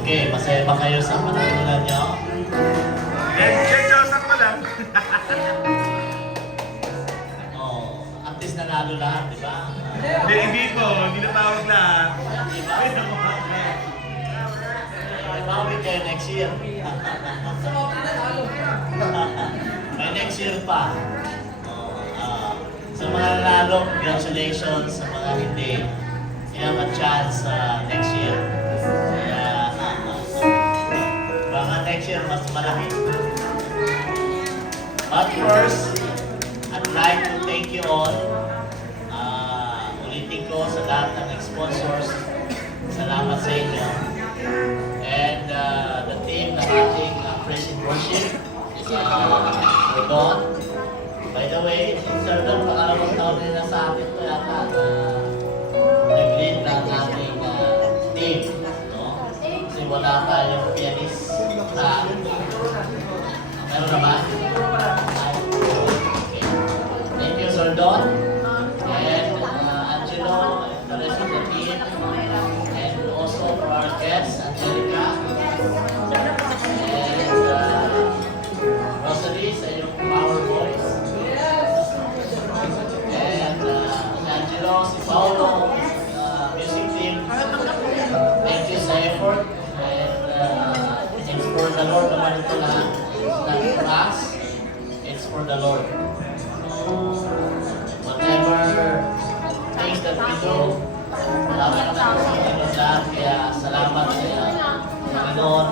Okay, masaya ba kayo sa panahon nyo? Check pa lang. Oh, at least nanalo lahat, di ba? Hindi po, hindi natawag lahat. Di ba? Bawi kayo next year. May next year pa. Sa mga nanalo, congratulations. Sa mga hindi, you have a chance next year. Kaya, baka next year mas malaki. But first, I'd like to thank you all. Ulitin ko sa lahat ng sponsors. Salamat sa inyo. And the team na ating Praise and Worship, Rodon. By the way, Sir Don, pangalawang taon rin na sa atin ko yata nag-lead ng ating team. No? Kasi wala tayong pianist sa meron na ba? Okay. Thank you, Sir Don. And Angelo, and the rest of the team. And also for our guests, Angelica. And Rosalie, sa iyong power voice. And Angelo, si Paolo, music team. Thank you sa effort. And it's for the Lord naman ito lahat. It's not for us. It's for the Lord. Whatever things that we do, salamat naman sa Panginoon lahat. Kaya salamat sa Panginoon.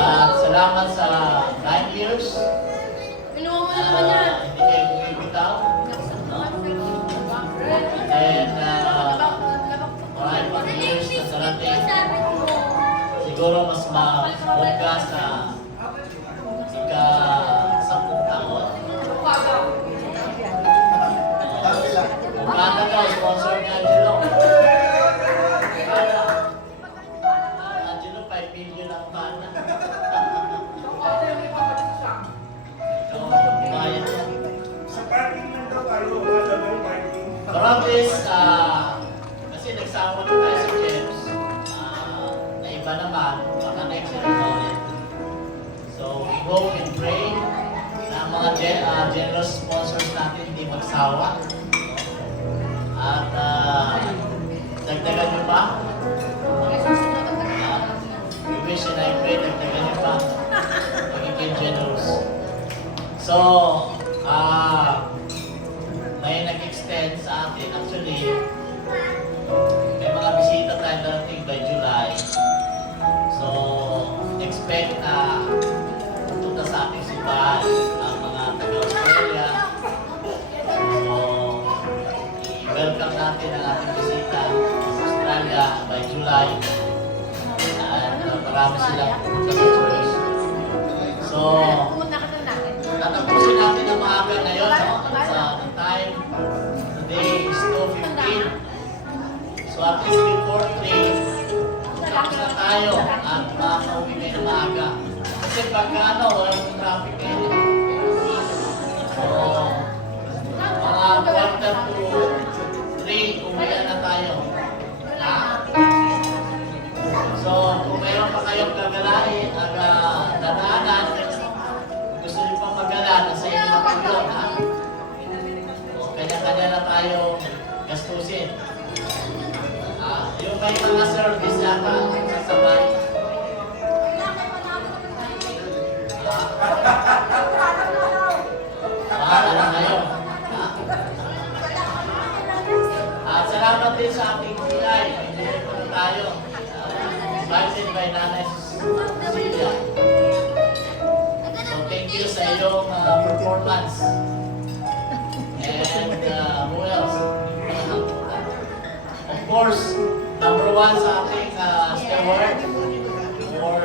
At salamat sa 9 years. Pinuha mo na naman yan. Hindi kayo bumibitaw. And marami pang years na darating. Siguro mas ma-huwag ka sa ika-10 taon. Bukana daw, sponsor ni Angelo. Angelo, 5 million ang bukana. Sa parking lang daw tayo, wala ba yung parking? Promise, kasi nagsama na tayo sa James, na iba naman, baka next year ulit. So, we hope and pray na ang mga generous sponsors natin hindi magsawa. At dagdagan nyo pa. We wish and I pray dagdagan nyo pa. Magiging generous. So, may nag-extend sa atin. Actually, may mga bisita tayo darating by July. So, expect na pupunta sa ating simbahan ang mga taga-Australia. So, i-welcome natin ang ating bisita sa Australia by July. At marami silang pupunta sa church. So, tatapusin natin ang maaga ngayon, no? Sa time, today is 2:15. So at least before 3, tapos na tayo at makakauwi kayo na maaga. Kasi pagka walang traffic ngayon. So, mga quarter to 3, uwian na tayo. So, kung mayroon pa kayong gagalain, dadaanan, gusto niyo pang magala, nasa inyo na kayo, ha? O, kanya-kanya na tayo gastusin. Yung may mga service yata, sasabay. Bahala na kayo. At salamat din sa ating PI. Enjoy pa na tayo. Invited by Nanay Cecilia. So thank you sa iyong performance. And who else? Of course, number 1 sa ating steward for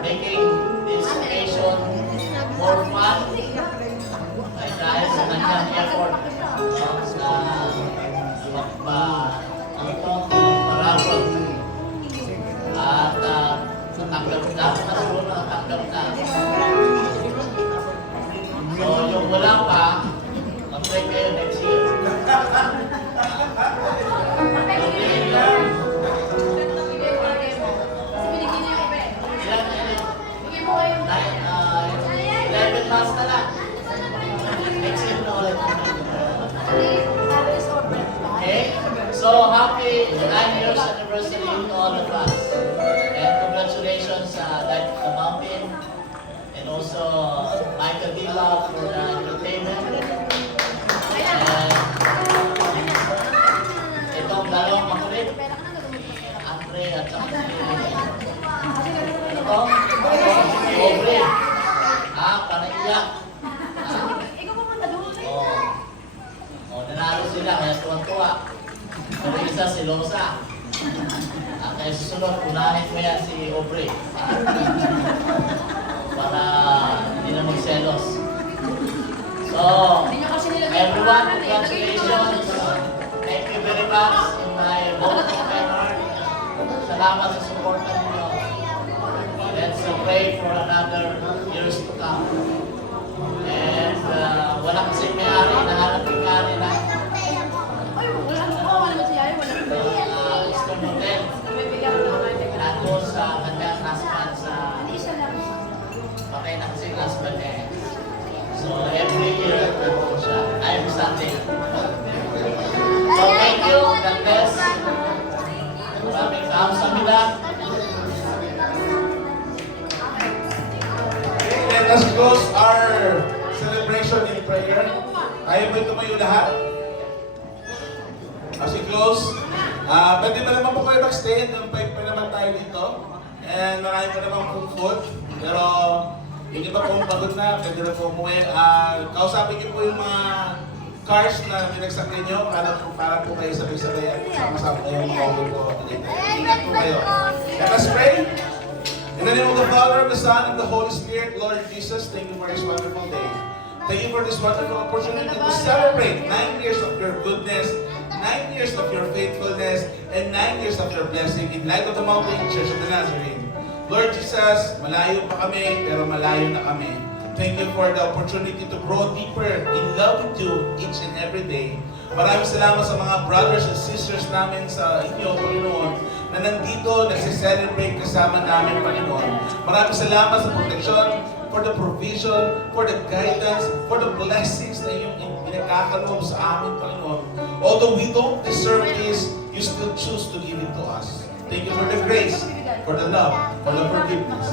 making this occasion more fun. Dahil sa kanyang effort sa magparapot. At natanggap na, siguro nakatanggap na. So yung wala pa, So, happy 9 years anniversary to all of us. And congratulations sa Light of the Mountain. And also, Michael Diva for the entertainment. And itong dalawang makulit, Andre at saka ito, Aubrey. Panaiyak. Nanalo sila, kaya tuwa-tuwa. Pero isa si Losa. Kaya susunod, unahin mo yan si Aubrey. Para hindi na magselos. So, everyone, congratulations. Thank you very much in my vote of honor. Salamat sa support ninyo. Let's pray for another years to come. And wala kasing may-ari, nahanap yung may-ari na Eastern Hotel. Nandun sa kanyang husband sa patay na kasing husband eh. So every year, nandun siya. Every Sunday. So thank you, God bless. Maraming kamsahamnida. Let us close our celebration in prayer. Tayo ba tumayo lahat? As we close, pwede ba naman po kayo mag-stay? Pwede pa naman tayo dito. And marami pa naman pong food. Pero yung iba pong pagod na, pwede na po umuwi. Kausapin niyo po yung mga cars na pinagsakay niyo para po kayo sabay-sabay at sama-sama kayo mag-over po. Ingat po kayo. Let us pray. In the name of the Father, the Son, and the Holy Spirit, Lord Jesus, thank you for this wonderful day. Thank you for this wonderful opportunity to celebrate 9 years of your goodness, 9 years of your faithfulness, and 9 years of your blessing in Light of the Mountain Church of the Nazarene. Lord Jesus, malayo pa kami, pero malayo na kami. Thank you for the opportunity to grow deeper in love with you each and every day. Maraming salamat sa mga brothers and sisters namin sa inyo, Panginoon, na nandito, nagse-celebrate kasama namin, Panginoon. Maraming salamat sa protection, for the provision, for the guidance, for the blessings na iyong pinagkakaloob sa amin, Panginoon. Although we don't deserve this, you still choose to give it to us. Thank you for the grace, for the love, for the forgiveness.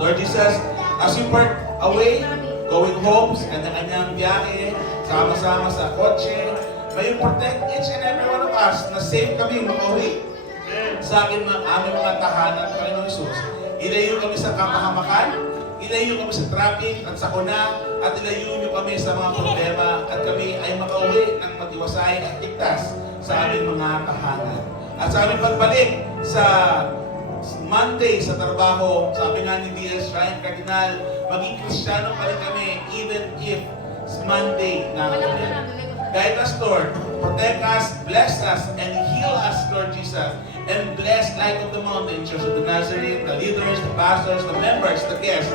Lord Jesus, as we part away, going home sa kanya-kanyang biyahe, sama-sama sa kotse, may you protect each and every one of us na safe kami makauwi sa akin aming mga tahanan, Panginoon Jesus. Ilayo kami sa kapahamakan, ilayo kami sa traffic at sa kuna, at ilayo niyo kami sa mga problema at kami ay makauwi ng matiwasay at ligtas sa aming mga tahanan. At sa aming pagbalik sa Monday sa trabaho, sabi nga ni D.S. Ryan Cardinal, maging Kristiyano pa rin kami even if Monday na ulit. Guide us, Lord. Protect us, bless us, and heal us, Lord Jesus. And bless Light of the Mountain Church of the Nazarene, the leaders, the pastors, the members, the guests,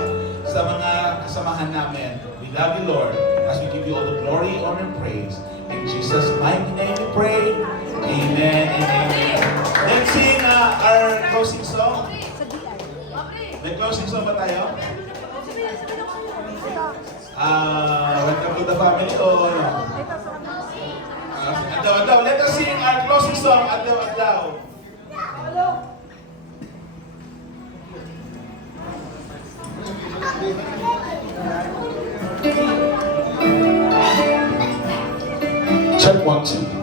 sa mga kasamahan namin. We love you, Lord, as we give you all the glory, honor, and praise. In Jesus' mighty name we pray. Amen and amen. Let's sing our closing song. May closing song ba tayo? Welcome to the family o Adlaw-adlaw. Let us sing our closing song, Adlaw-adlaw. Check 1, 2.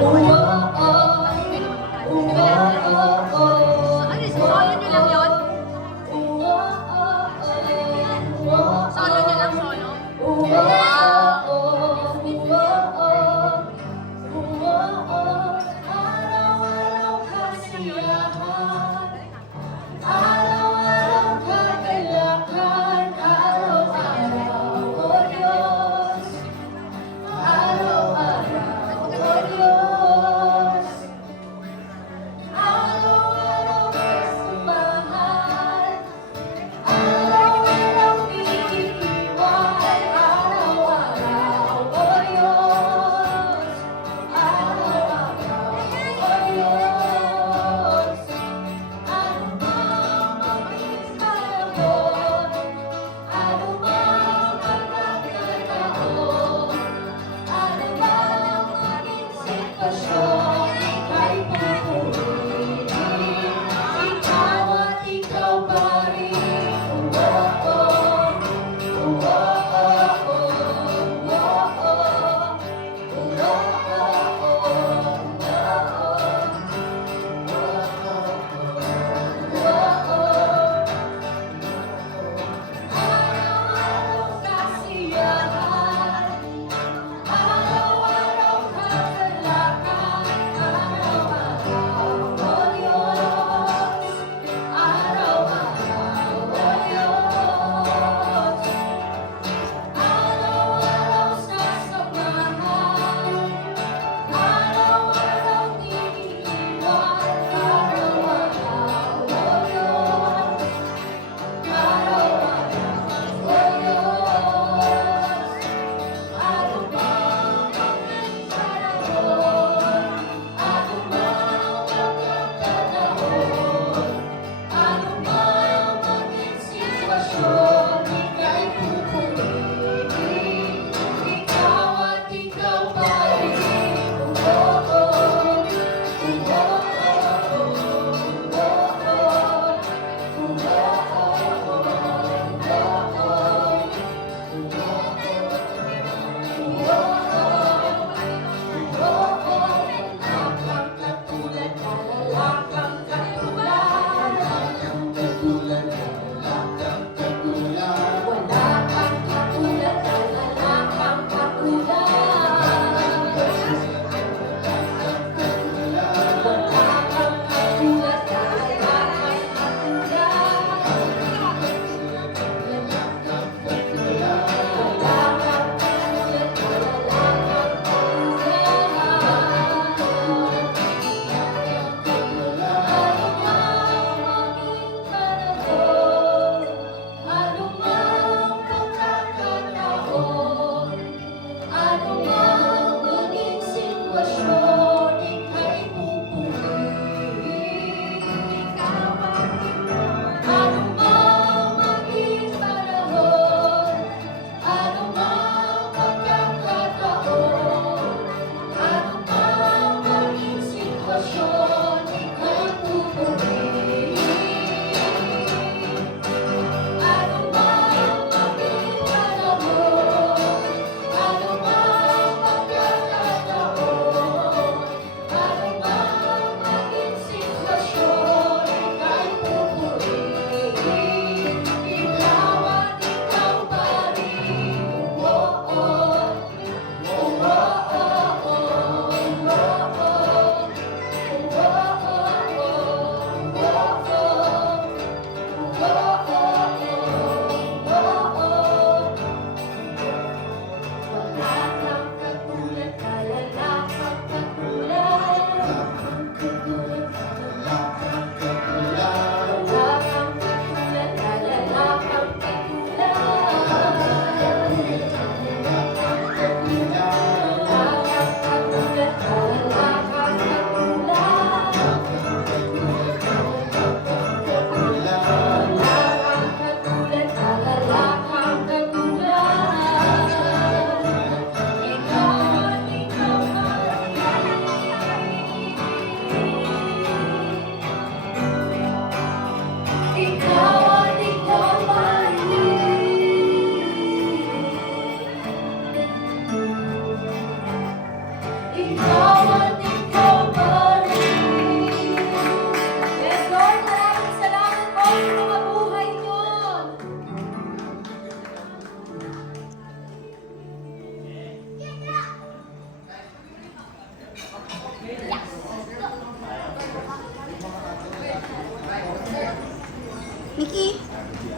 Solo.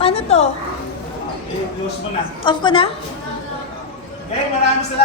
Paano to? Eh, close mo na. Off ko na? Okay, maraming salamat.